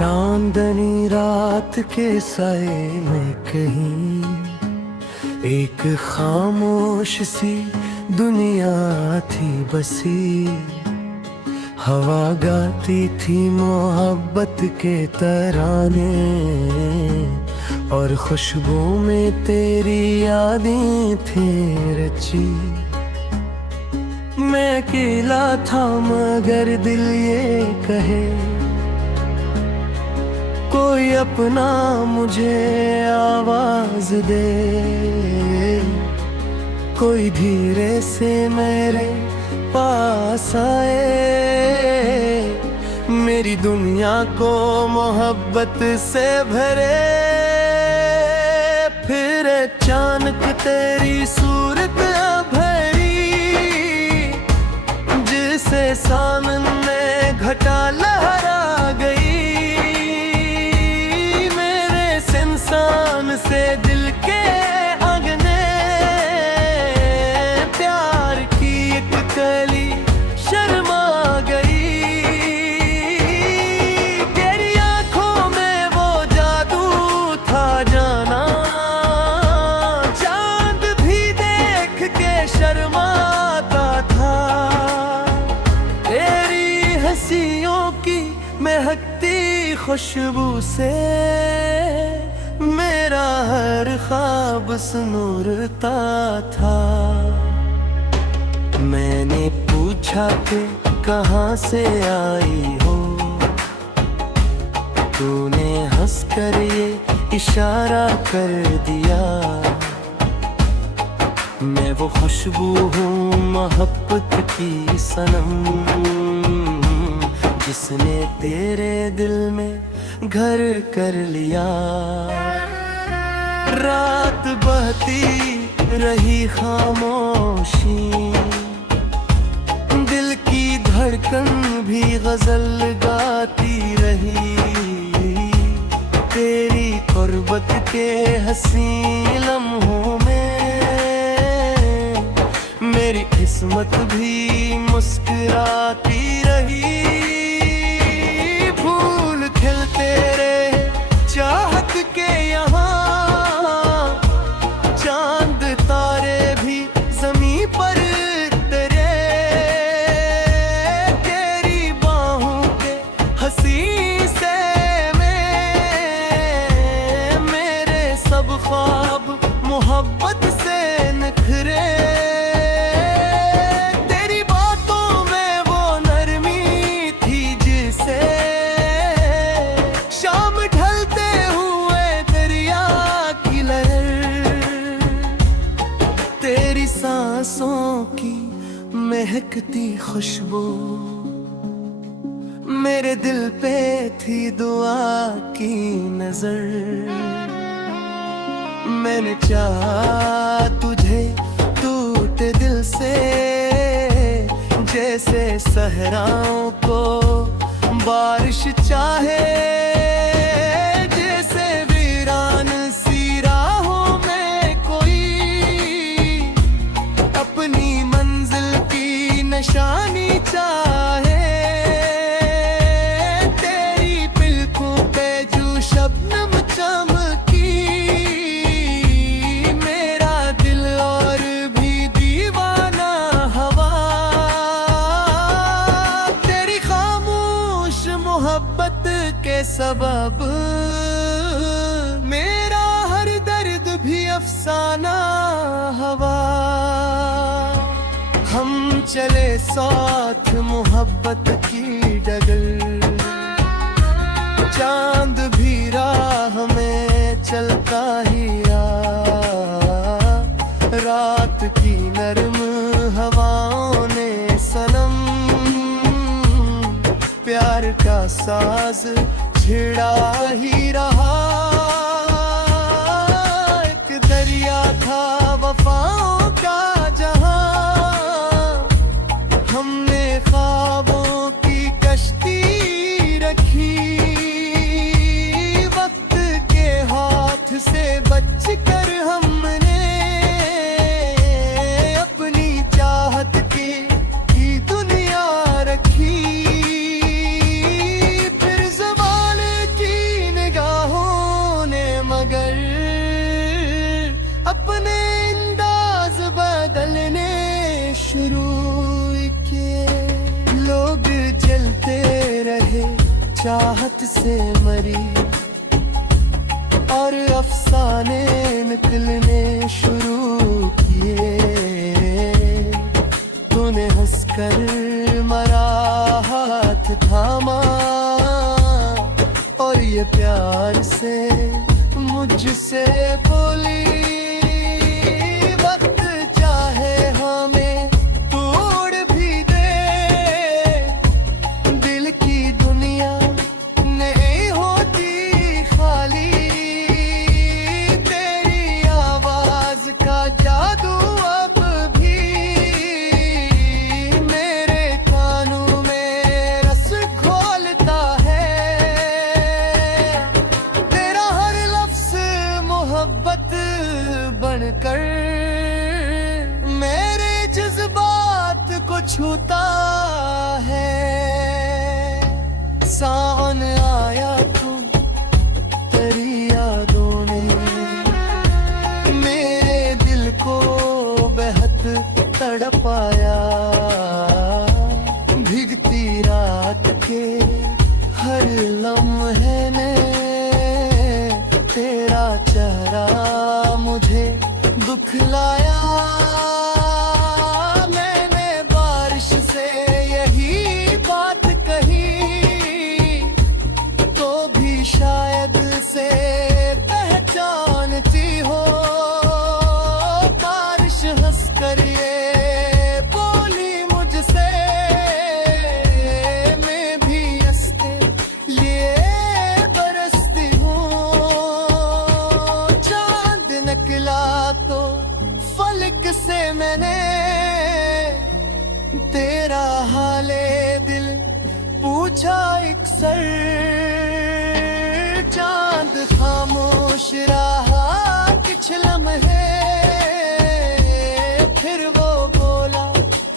चांदनी रात के साए में कहीं एक खामोश सी दुनिया थी बसी। हवा गाती थी मोहब्बत के तराने और खुशबू में तेरी यादें थी रची। मैं अकेला था मगर दिल ये कहे कोई अपना मुझे आवाज दे, कोई धीरे से मेरे पास आए, मेरी दुनिया को मोहब्बत से भरे। फिर अचानक तेरी सूरत भरी जिसे सामने घटा लहरा गई। इंसान से दिल के अंगने प्यार की एक कली शर्मा गई। तेरी आंखों में वो जादू था जाना, चांद भी देख के शर्माता था। तेरी हंसियों की महकती खुशबू से मेरा हर ख्वाब सुनूरता था। मैंने पूछा कि कहाँ से आई हो, तूने हंसकर ये इशारा कर दिया। मैं वो खुशबू हूँ मोहब्बत की सनम, जिसने तेरे दिल में घर कर लिया। रात बहती रही खामोशी, दिल की धड़कन भी गजल गाती रही। तेरी कुर्बत के हंसी लम्हों में मेरी किस्मत भी मुस्कुराती रही। फूल खिलते रहे चाहत के यहाँ, चांद तारे भी ज़मीं पर तेरे। तेरी बाहों के हंसी से मेरे सब ख्वाब मोहब्बत से निखरे। तेरी बातों में वो नरमी थी जिसे शाम ढलते हुए दरिया की लहर। तेरी सांसों की महकती खुशबू मेरे दिल पे थी दुआ की नजर। मैंने चाहा तुझे टूटे दिल से, जैसे सहराओं को बारिश चाहे। जैसे वीरान सी राहों में कोई अपनी मंजिल की निशानी चाहे। तेरी पलकों पे जो शबनम चमकी, मेरा दिल और भी दीवाना हवा। तेरी खामोश मोहब्बत के सबब मेरा हर दर्द भी अफसाना हवा। हम चले साथ मोहब्बत की डगर, चांद भी राह में चलता ही रहा। रात की नरम हवाओं ने सनम प्यार का साज छिड़ा ही रहा। एक दरिया था वफाओं का जहां, हमने ख्वाबों की कश्ती रखी। वक्त के हाथ से बचकर हमने अपनी चाहत की दुनिया रखी। फिर ज़वाल चाहत से मरी और अफसाने निकलने शुरू किए। तूने हंसकर मरा हाथ थामा और ये प्यार से मुझसे बोली, वक्त चाहे हमें तोड़ भी दे, दिल की दुनिया नहीं होती खाली। तेरी आवाज का जादू अब भी मेरे कानों में रस घोलता है। तेरा हर लफ्ज मोहब्बत बनकर मेरे जज्बात को छूता है। सावन आया तू तेरी यादों ने मेरे दिल को बेहद तड़पाया। भीगती रात के हर लम्हे ने तेरा चेहरा मुझे दुखलाया। मैंने बारिश से यही बात कही तो भी शायद से पहचानती हो। बारिश हंसकर ये बोली मुझसे, मैं भी हंसते लिए बरसती हूँ। चांद निकला तो फलक से मैंने तेरा हाले दिल पूछा एक सर। चांद खामोश रहा कुछ लम्हे, फिर वो बोला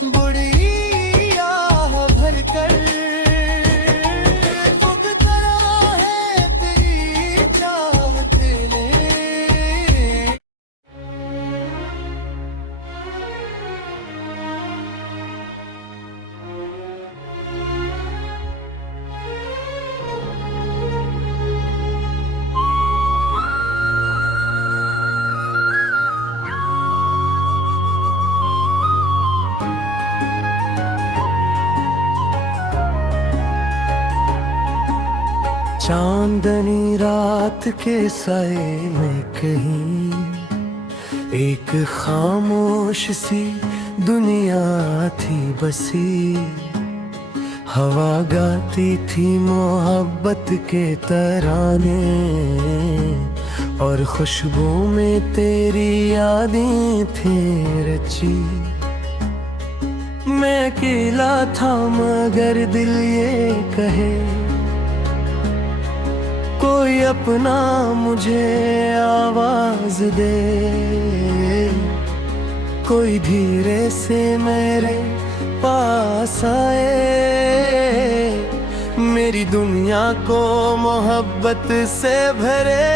बुढ़ी आह भरकर, भुगता है तेरी चाहत ने। चांदनी रात के साए में कहीं एक खामोश सी दुनिया थी बसी। हवा गाती थी मोहब्बत के तराने और खुशबू में तेरी यादें थी रची। मैं अकेला था मगर दिल ये कहे कोई अपना मुझे आवाज दे, कोई धीरे से मेरे पास आए, मेरी दुनिया को मोहब्बत से भरे।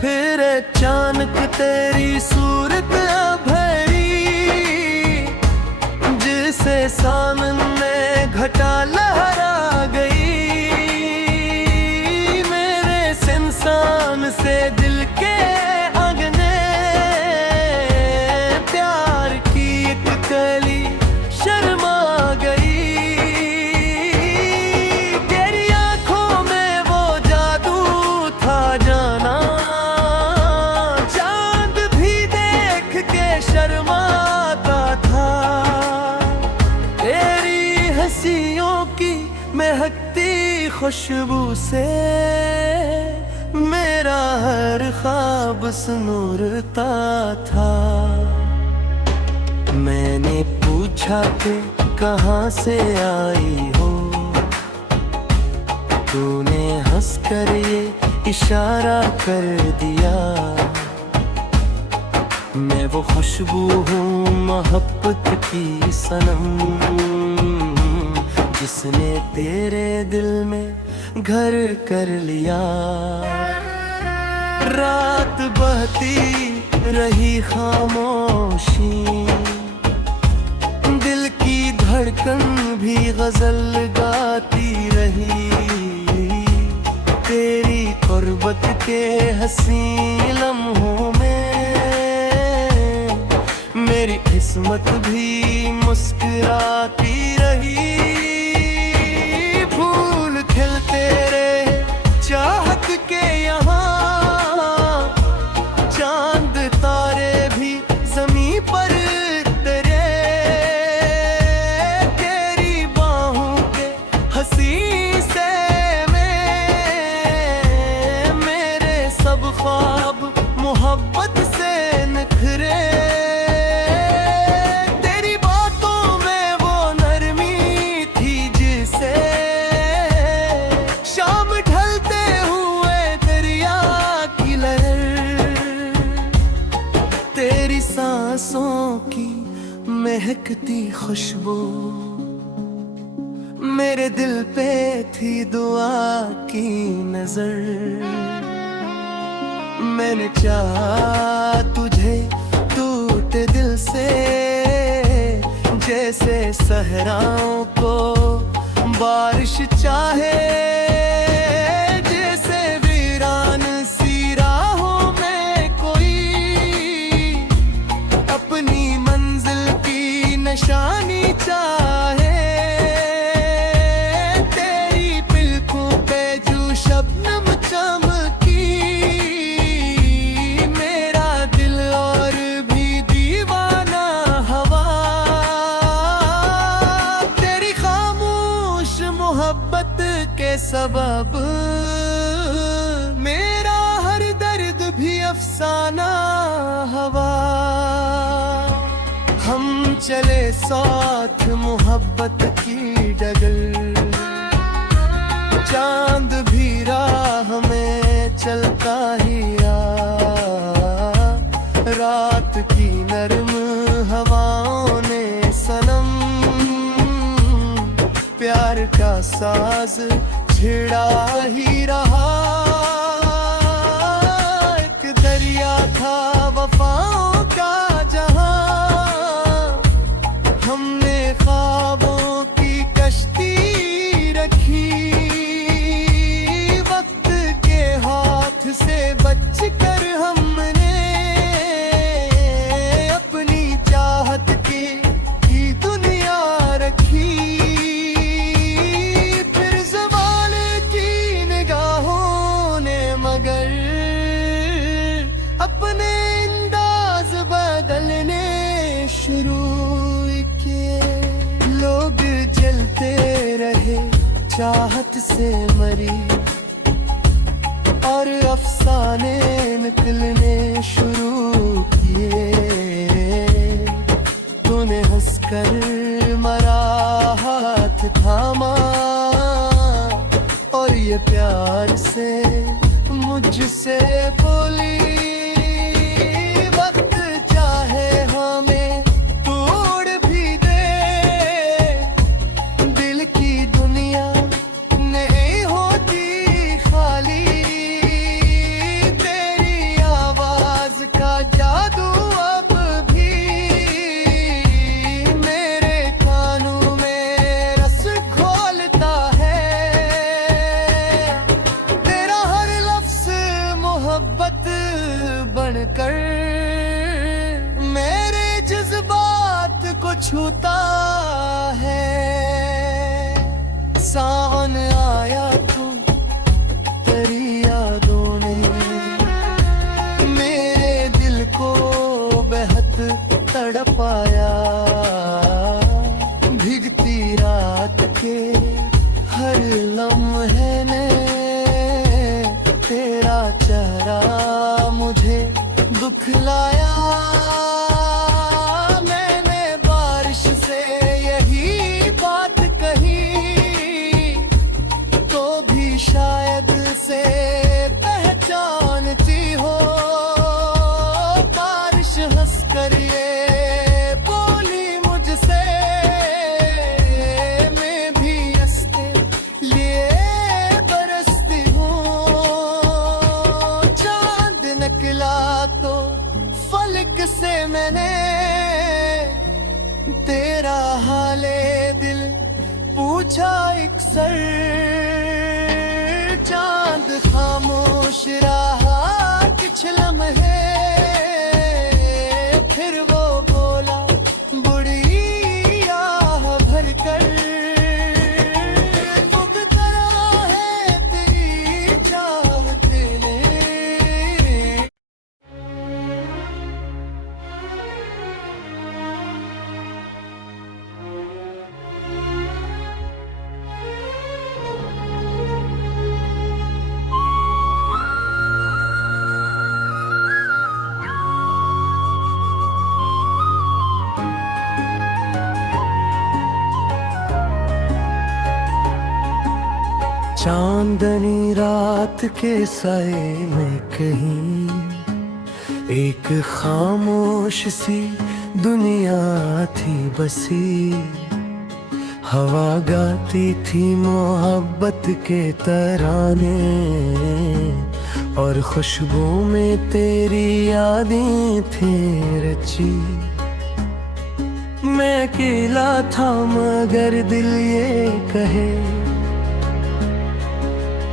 फिर अचानक तेरी सूरत भरी जिसे सामने घटा लहरा गई। इंसान से दिल के आंगने प्यार की एक कली शर्मा गई। तेरी आंखों में वो जादू था जाना, चांद भी देख के शर्माता था। तेरी हंसियों की महकती खुशबू से मेरा हर ख्वाब सुनूरता था। मैंने पूछा कि कहाँ से आई हो, तूने हंसकर ये इशारा कर दिया। मैं वो खुशबू हूँ मोहब्बत की सनम, जिसने तेरे दिल में घर कर लिया। रात बहती रही खामोशी, दिल की धड़ धड़कन भी गजल गाती रही। तेरी कुर्बत के हसी लम्हों में मेरी किस्मत भी मुस्कुराती रही। फूल खिलते रहे चाहत के यहाँ, चांद तारे भी ज़मीं पर तेरे। तेरी बाहों के हंसी से मेरे सब ख्वाब मोहब्बत से निखरे। तेरी बातों में वो नरमी थी जिसे शाम ढलते हुए दरिया की लहर। तेरी सांसों की महकती खुशबू मेरे दिल पे थी दुआ की नजर। मैंने चाहा तुझे टूटे दिल से, जैसे सहराओं को बारिश चाहे। जैसे वीरान सी राहों में कोई अपनी मंजिल की निशानी चाहे। तेरी पलकों पे जो शबनम चमकी, मेरा दिल और भी दीवाना हवा। तेरी खामोश मोहब्बत के सबब मेरा हर दर्द भी अफसाना हवा। हम चले साथ मोहब्बत की डगर, चांद भी राह में चलता ही रहा। रात की नरम हवाओं ने सनम प्यार का साज छिड़ा ही रहा। एक दरिया था वफाओं का जहां, हमने ख्वाबों की कश्ती रखी। वक्त के हाथ से बचकर हमने अपनी चाहत की दुनिया रखी। फिर ज़माने की निगाहों ने मगर अपने अंदाज बदलने शुरू किए। लोग जलते रहे चाहत से मरी, और अफसाने निकलने शुरू किए। तूने हंसकर मरा हाथ थामा, और ये प्यार से मुझसे बोली। वक्त चाहे हमें तोड़ भी दे, दिल की दुनिया नहीं होती खाली। तेरी आवाज का जादू अब भी मेरे कानों में रस घोलता है। तेरा हर लफ्ज मोहब्बत बनकर मेरे जज्बात को छूता है। सावन आया तू तेरी यादों ने मेरे दिल को बेहद तड़पाया। भीगती रात के हर लम्हे ने तेरा चेहरा मुझे दुखलाया। मैंने बारिश से यही बात कही, तो भी शायद से पहचानती हो। बारिश हंसकर ये बोली मुझसे, मैं भी हंसते लिए बरसती हूँ। चांद निकला तो फलक से मैंने तेरा हाले दिल पूछा एक सर, चांद खामोश रहा कुछ लम्हे, फिर वो बोला बुढ़ी आह भर कर, भुगता है तेरी चाहत ने। चांदनी रात के साए में कहीं एक खामोश सी दुनिया थी बसी, हवा गाती थी मोहब्बत के तराने, और खुशबू में तेरी यादें थी रची। मैं अकेला था मगर दिल ये कहे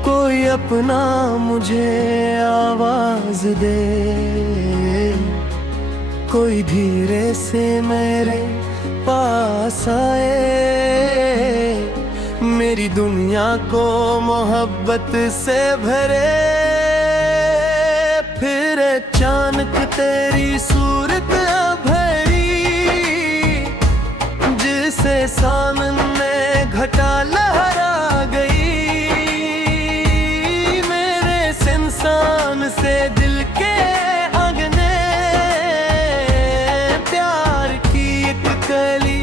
कोई अपना मुझे आवाज दे, कोई धीरे से मेरे पास आए, मेरी दुनिया को मोहब्बत से भरे। फिर अचानक तेरी सूरत भरी, जिसे सामने घटा लहरा गई, इंसान से दिल के अंगने प्यार की एक कली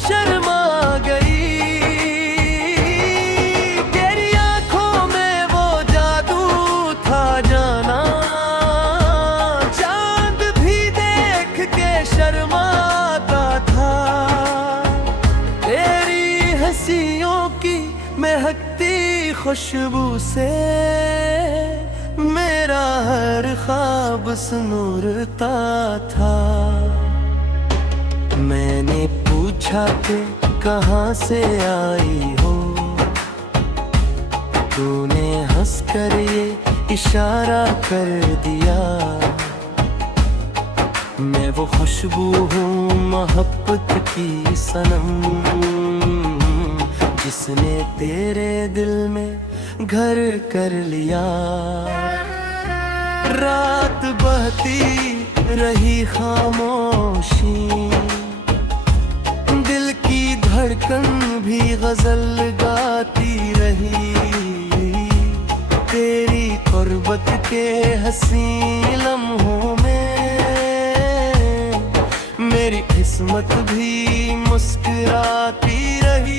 शर्मा गई। तेरी आंखों में वो जादू था जाना, चांद भी देख के शर्माता था। तेरी हंसियों की महकती खुशबू से मेरा हर ख्वाब सुनूरता था। मैंने पूछा कि कहाँ से आई हो, तूने हंसकर ये इशारा कर दिया। मैं वो खुशबू हूँ मोहब्बत की सनम, जिसने तेरे दिल में घर कर लिया। रात बहती रही खामोशी, दिल की धड़कन भी गजल गाती रही। तेरी कुर्बत के हंसी लम्हों में मेरी किस्मत भी मुस्कुराती रही।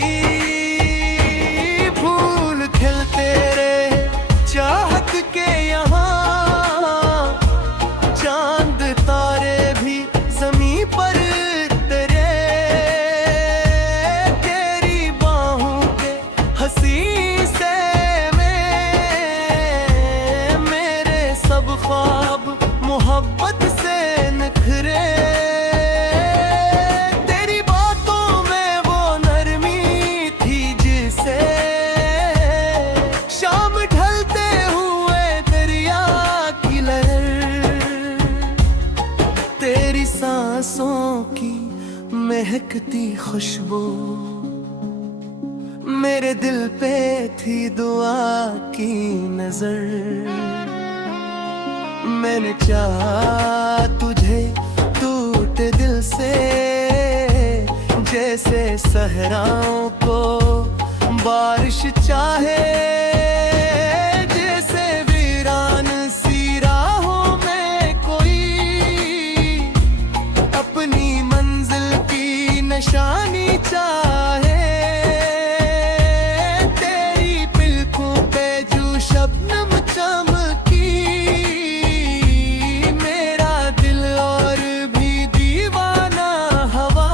फूल खिलते रहे चाहत के यहाँ, चांद तारे भी ज़मीं पर तेरे, तेरी बाहों के हंसी से मेरे सब ख्वाब मोहब्बत से निखरे। तेरी बातों में वो नरमी थी जिसे शाम ढलते हुए दरिया की लहर, तेरी सांसों की महकती खुशबू मेरे दिल पे थी दुआ की नजर। मैंने चाहा तुझे टूटे दिल से, जैसे सहराओं को बारिश चाहे, जैसे वीरान सी राहों में कोई अपनी मंजिल की निशानी चाहे। तेरी पलकों पे जो शबनम चमकी, मेरा दिल और भी दीवाना हवा।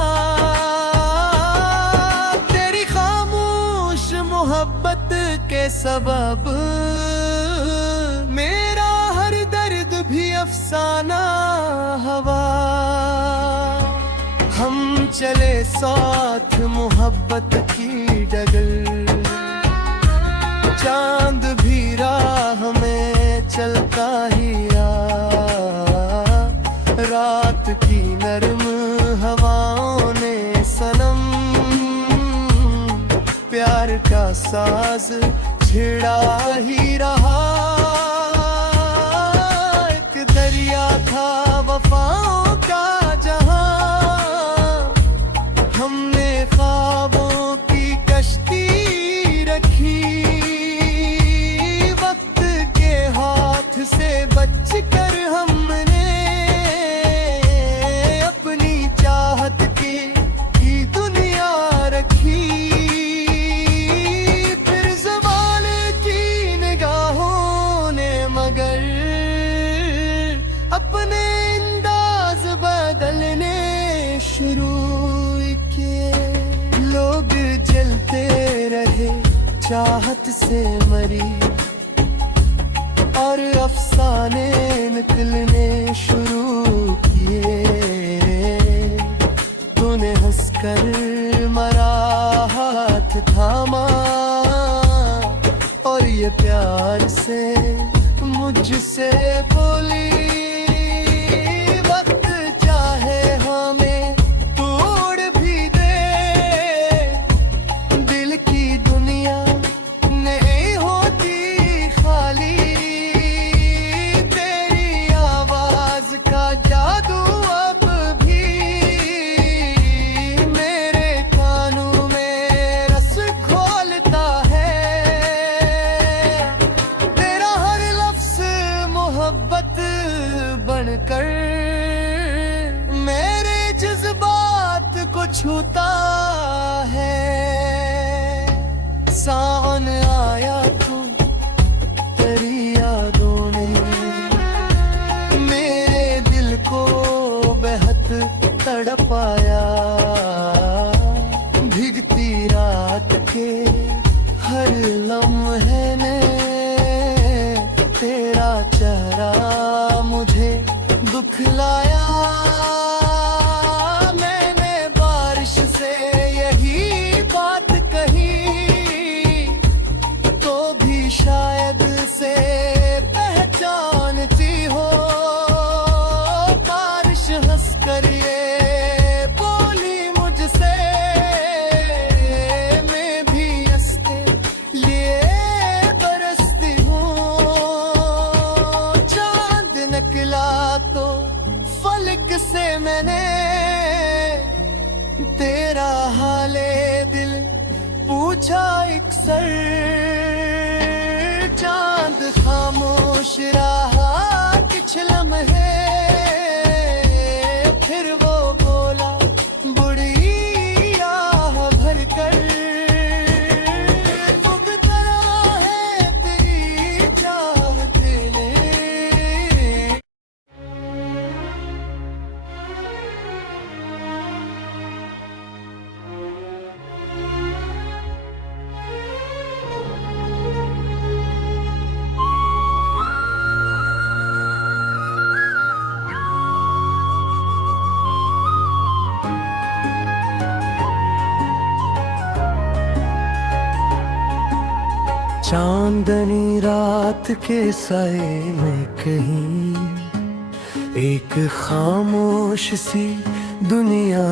तेरी खामोश मोहब्बत के सबब मेरा हर दर्द भी अफसाना हवा। हम चले साथ मोहब्बत की डगर, चांद भी राह में चलता ही आ, रात की नरम हवाओं ने सनम प्यार का साज छिड़ा ही रहा। एक दरिया था वफाओं का जहां, हमने ख्वाबों की कश्ती रखी, वक्त के हाथ से बचकर हमने अपनी चाहत की दुनिया रखी। फिर ज़माने की निगाहों ने मगर अपने अंदाज बदलने शुरू किए। लोग जलते रहे चाहत से मरी, और अफसाने निकलने शुरू किए। तूने हंसकर मरा हाथ थामा, और ये प्यार से मुझसे बोली, वक्त चाहे हमें तोड़ भी दे, दिल की दुनिया नहीं होती खाली। तेरी आवाज का जादू अब भी मेरे कानों में रस घोलता है। तेरा हर लफ्ज मोहब्बत बनकर मेरे जज्बात को छूता है। सावन आया तू तेरी यादों ने मेरे दिल को बेहद तड़पाया। भीगती रात के हर लम्हे ने तेरा चेहरा मुझे दुखलाया। मैंने बारिश से यही बात कही, तो भी शायद से पहचानती हो। बारिश हंसकर ये बोली मुझसे, मैं भी हंसते लिए बरसती हूँ। चांद निकला तो फलक से मैंने तेरा हाले दिल पूछा एक सर। चांद खामोश रहा कुछ लम्हे, फिर वो बोला बुढ़ी आह भर कर, भुगतना है तेरी चाहत ने। चांदनी रात के साए में कहीं एक खामोश सी दुनिया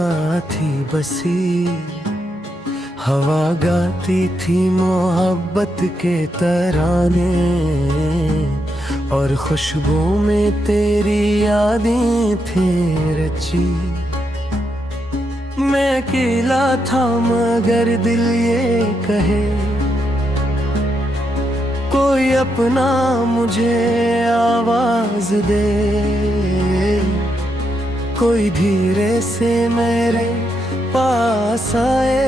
थी बसी। हवा गाती थी मोहब्बत के तराने, और खुशबू में तेरी यादें थी रची। मैं अकेला था मगर दिल ये कहे, कोई अपना मुझे आवाज दे, कोई धीरे से मेरे पास आए,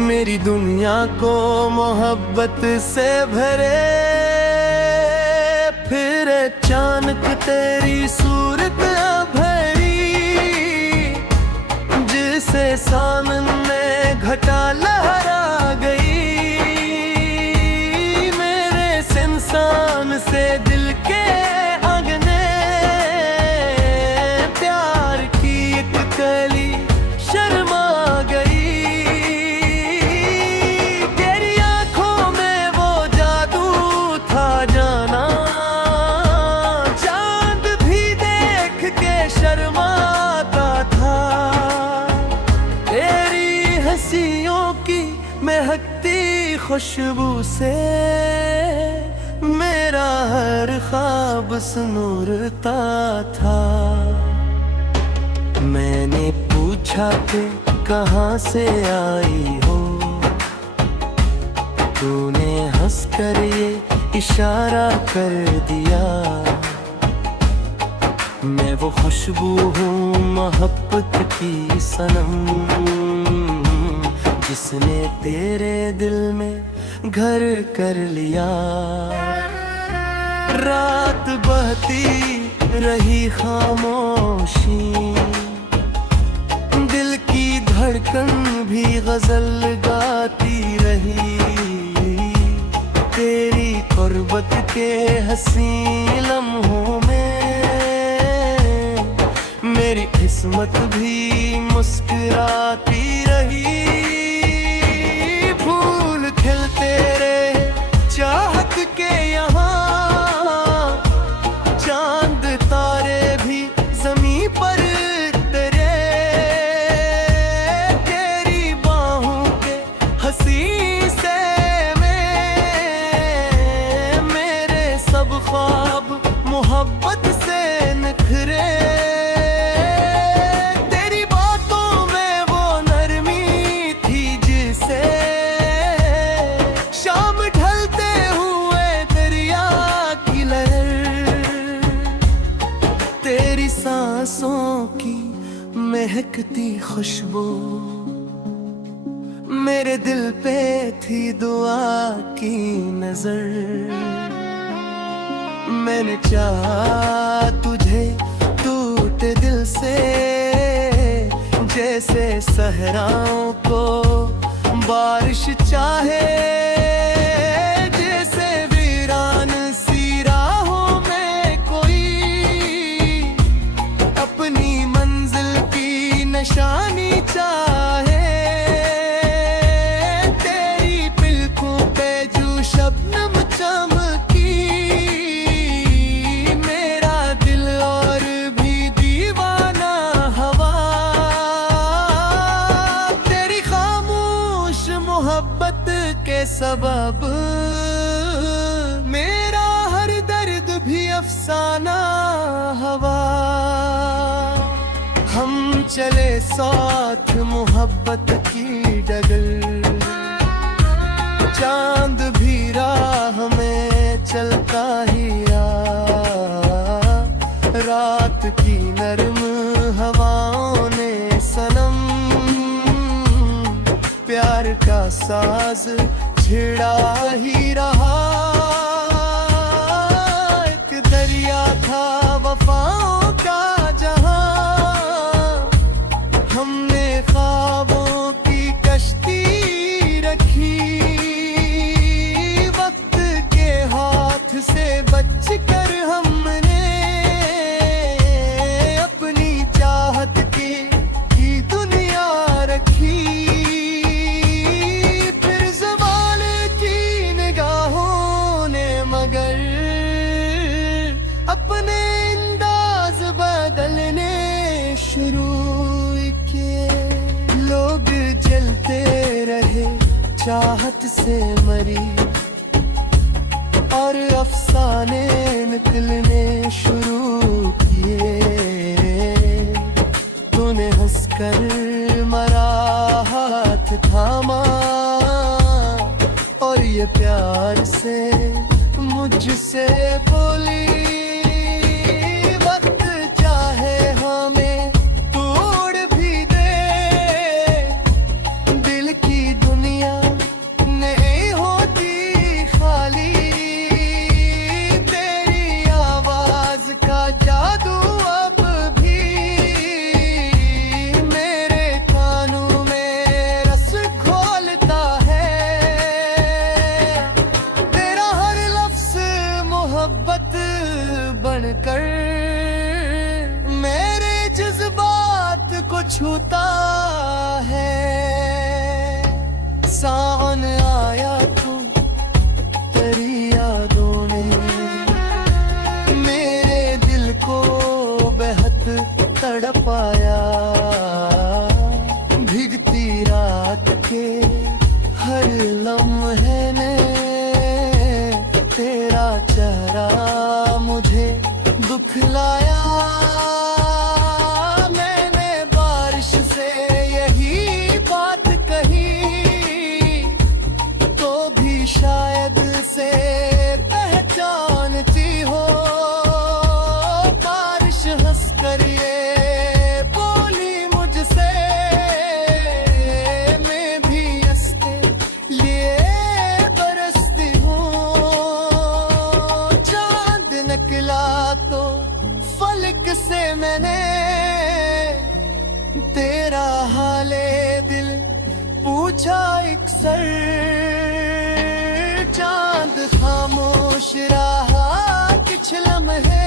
मेरी दुनिया को मोहब्बत से भरे। फिर अचानक तेरी सूरत भरी, जिसे सामने घटा लहरा गई। इंसान से दिल के आंगने प्यार की एक खुशबू से मेरा हर ख्वाब सुनूरता था। मैंने पूछा कि कहाँ से आई हो, तूने हंसकर ये इशारा कर दिया। मैं वो खुशबू हूँ मोहब्बत की सनम, जिसने तेरे दिल में घर कर लिया। रात बहती रही खामोशी, दिल की धड़कन भी गजल गाती रही। तेरी कुर्बत के हंसी लम्हों में मेरी किस्मत भी मुस्कुराती रही। फूल खिलते रहे चाहत के यहाँ, चांद तारे भी ज़मीं पर तेरे। तेरी बाहों के हंसी से मेरे सब ख्वाब मोहब्बत से निखरे। तेरी बातों में वो नरमी थी जिसे शाम ढलते हुए दरिया की लहर। तेरी सांसों की महकती खुशबू मेरे दिल पे थी दुआ की नजर। मैंने चाहा तुझे टूटे दिल से, जैसे सहराओं को बारिश चाहे। जैसे वीरान सी राहों में कोई अपनी मंजिल की निशानी चाहे। तेरी पलकों पे जो शबनम चमकी, मेरा दिल और भी दीवाना हवा। तेरी खामोश मोहब्बत के सबब मेरा हर दर्द भी अफसाना हवा। हम चले साथ मोहब्बत की डगर, चांद भी राह में चलता ही रहा। रात की नरम हवाओं ने सनम प्यार का साज छिड़ा ही रहा। एक दरिया था वफाओं का जहां, हमने ख्वाबों की कश्ती रखी। वक्त के हाथ से बचकर हमने अपनी चाहत की दुनिया रखी। फिर ज़माने की निगाहों ने मगर अपने अंदाज बदलने शुरू किए। लोग जलते रहे चाहत से मरी, और अफसाने निकलने शुरू किए। तूने हंसकर मरा हाथ थामा, और ये प्यार से मुझसे बोली। वक्त चाहे हमें तोड़ भी दे, दिल की दुनिया नहीं होती खाली। तेरी आवाज का जादू अब भी मेरे कानों में रस घोलता है। तेरा हर लफ्ज मोहब्बत बनकर मेरे जज्बात को छूता है। सावन आया तू तेरी यादों ने मेरे दिल को बेहद तड़पाया। भीगती रात के हर लम्हे तो फलक से मैंने तेरा हाले दिल पूछा एक सर। चांद खामोश रहा कुछ लम्हे